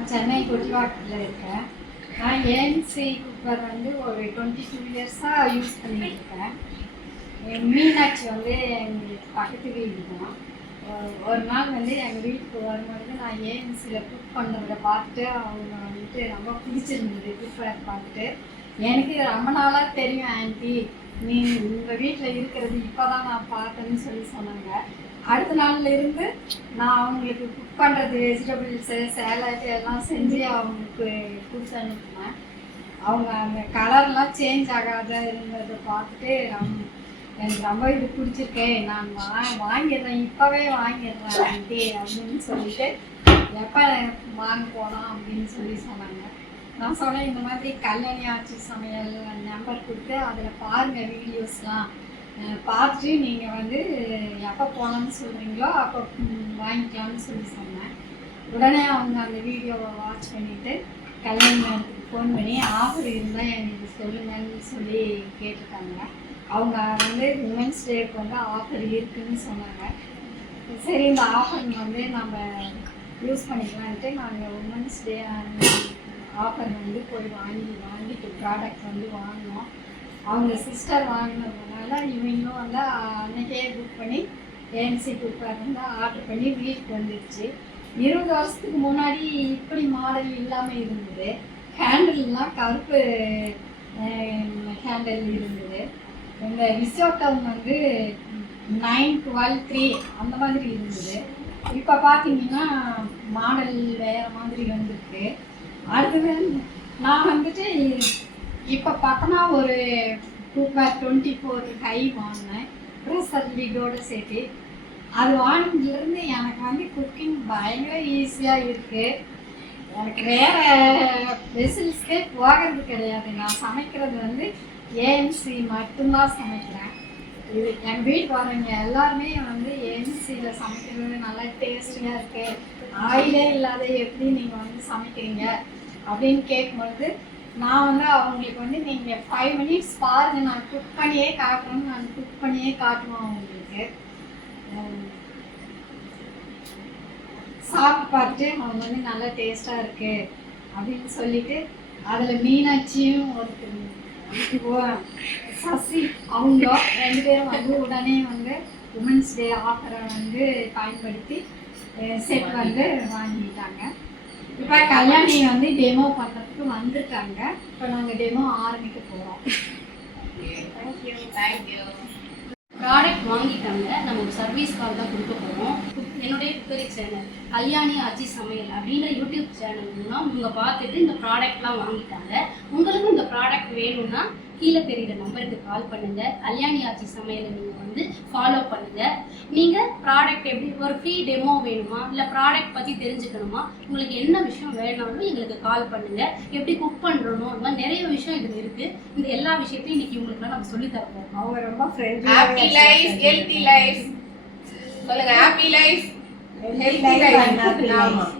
நான் சென்னை கொட்டிவாக்கத்தில் இருக்கேன். நான் ஏஎன்சி குக்கர் வந்து ஒரு 22 இயர்ஸாக யூஸ் பண்ணியிருக்கேன். மீனாட்சி வந்து எங்களுக்கு பக்கத்து வீடு தான். ஒரு நாள் வந்து எங்கள் வீட்டுக்கு வரும்பொழுது நான் ஏஎன்சியில் குக் பண்ணுறத பார்த்துட்டு அவங்க வந்துட்டு ரொம்ப பிடிச்சிருந்தது. குக்கரை பார்த்துட்டு எனக்கு ரொம்ப நாளாக தெரியும் ஆண்டி, நீ உங்கள் வீட்டில் இருக்கிறது இப்போ தான் நான் பார்த்தேன்னு சொன்னாங்க. அடுத்த நாள்ல இருந்து நான் அவங்களுக்கு குக் பண்ணுறது வெஜிடபிள்ஸு சேலட் எல்லாம் செஞ்சு அவங்களுக்கு கொடுத்து அனுப்பினேன். அவங்க அந்த கலர்லாம் சேஞ்ச் ஆகாத இருந்ததை பார்த்துட்டு எனக்கு ரொம்ப இது பிடிச்சிருக்கேன், நான் வாங்கிடுறேன், இப்போவே வாங்கிடுறேன் ஆண்டி அப்படின்னு சொல்லிட்டு எப்போ வாங்க போகலாம் அப்படின்னு சொன்னாங்க. நான் சொன்னேன், இந்த மாதிரி கல்யாணி ஆச்சி சமையல் நம்பர் கொடுத்து அதில் பாருங்கள் வீடியோஸ்லாம் பார்த்துட்டு நீங்கள் வந்து எப்போ போகலான்னு சொல்கிறீங்களோ அப்போ வாங்கிக்கலாம்னு சொன்னேன். உடனே அவங்க அந்த வீடியோவை வாட்ச் பண்ணிவிட்டு கல்யாணி மேடத்துக்கு ஃபோன் பண்ணி ஆஃபர் இருந்தால் எனக்கு சொல்லுங்கன்னு சொல்லி கேட்டிருக்காங்க. அவங்க வந்து உமன்ஸ் டேக்கு வந்து ஆஃபர் இருக்குதுன்னு சொன்னாங்க. சரி, இந்த ஆஃபர் வந்து நம்ம யூஸ் பண்ணிக்கலான்ட்டு நாங்கள் உமன்ஸ் டே ஆஃபர் வந்து போய் வாங்கிட்டு ப்ராடக்ட் வந்து வாங்கினோம். அவங்க சிஸ்டர் வாங்கினதுனால இவங்களும் வந்து அன்றைக்கே புக் பண்ணி ஏஎன்சி குக்கர் வந்து ஆர்டர் பண்ணி வீட்டுக்கு வந்துடுச்சு. 20 வருஷத்துக்கு முன்னாடி இப்படி மாடல் இல்லாமல் இருந்தது. ஹேண்டில்லாம் கருப்பு ஹேண்டில் இருந்தது. இந்த விசோக்கம் வந்து 912 அந்த மாதிரி இருந்தது. இப்போ பார்த்தீங்கன்னா மாடல் வேறு மாதிரி வந்திருக்கு. அடுத்தது நான் வந்துட்டு இப்போ பார்த்தோன்னா ஒரு குக்கர் 24 ஹை வாங்கினேன், ப்ரெஷர் லிட்டோடு சேர்த்து. அது வாங்கினதுலேருந்து எனக்கு வந்து குக்கிங் பயங்கர ஈஸியாக இருக்குது. எனக்கு வேறு வெசில்ஸ்க்கே போகிறது கிடையாது. நான் சமைக்கிறது வந்து ஏஎன்சி மட்டும்தான் சமைக்கிறேன். இது எங்கள் வீட்டுக்கு வரவங்க எல்லாருமே வந்து ஏஎன்சியில் சமைக்கிறது நல்லா டேஸ்டியாக இருக்குது, ஆயிலே இல்லாத எப்படி நீங்கள் வந்து சமைக்கிறீங்க அப்படின்னு கேட்கும்பொழுது நான் வந்து அவங்களுக்கு வந்து நீங்கள் 5 மினிட்ஸ் பாருங்கள், நான் குக் பண்ணியே காட்டுறேன்னு நான் குக் பண்ணியே காட்டுவேன். அவங்களுக்கு சாப்பிட்டு பார்த்துட்டு அவங்க வந்து நல்லா டேஸ்ட்டாக இருக்குது அப்படின்னு சொல்லிட்டு அதில் மீனாட்சியும் ஒருத்தர் சசி அவங்க 2 பேரும் வந்து உடனே வந்து உமன்ஸ் டே ஆஃபரை வந்து பயன்படுத்தி செட் வந்து வாங்கிட்டாங்க. இப்போ கல்யாணி வந்து டெமோ பண்ணுறதுக்கு வந்துருக்காங்க. இப்போ நாங்கள் டெமோ ஆரம்பிக்க போகிறோம். தேங்க்யூ. ப்ராடக்ட் வாங்கிட்டாங்க, நம்ம ஒரு சர்வீஸ் கால் தான் கொடுக்க போகிறோம். என்னுடைய குக்கரி சேனல் கல்யாணி ஆச்சி சமையல் அப்படின்ற யூடியூப் சேனல் மூலம் இவங்க பார்த்துட்டு இந்த ப்ராடக்ட்லாம் வாங்கிட்டாங்க. உங்களுக்கும் இந்த ப்ராடக்ட் வேணும்னா கீழே தெரிகிற நம்பருக்கு கால் பண்ணுங்கள். கல்யாணி ஆச்சி சமையலை நீங்கள் வந்து ஃபாலோ பண்ணுங்கள். நீங்கள் ப்ராடக்ட் எப்படி ஒரு ஃப்ரீ டெமோ வேணுமா, இல்லை ப்ராடக்ட் பற்றி தெரிஞ்சுக்கணுமா, உங்களுக்கு என்ன விஷயம் வேணாலும் எங்களுக்கு கால் பண்ணுங்கள். எப்படி குக் பண்ணுறோம், இந்த மாதிரி நிறைய விஷயம் இதில் இருக்குது. இந்த எல்லா விஷயத்தையும் இன்றைக்கி உங்களுக்குலாம் நம்ம சொல்லி தரப்போம். அவங்க ரொம்ப friendly. Happy life healthy life சொல்லுங்க. Happy life healthy life. ஆமாம்.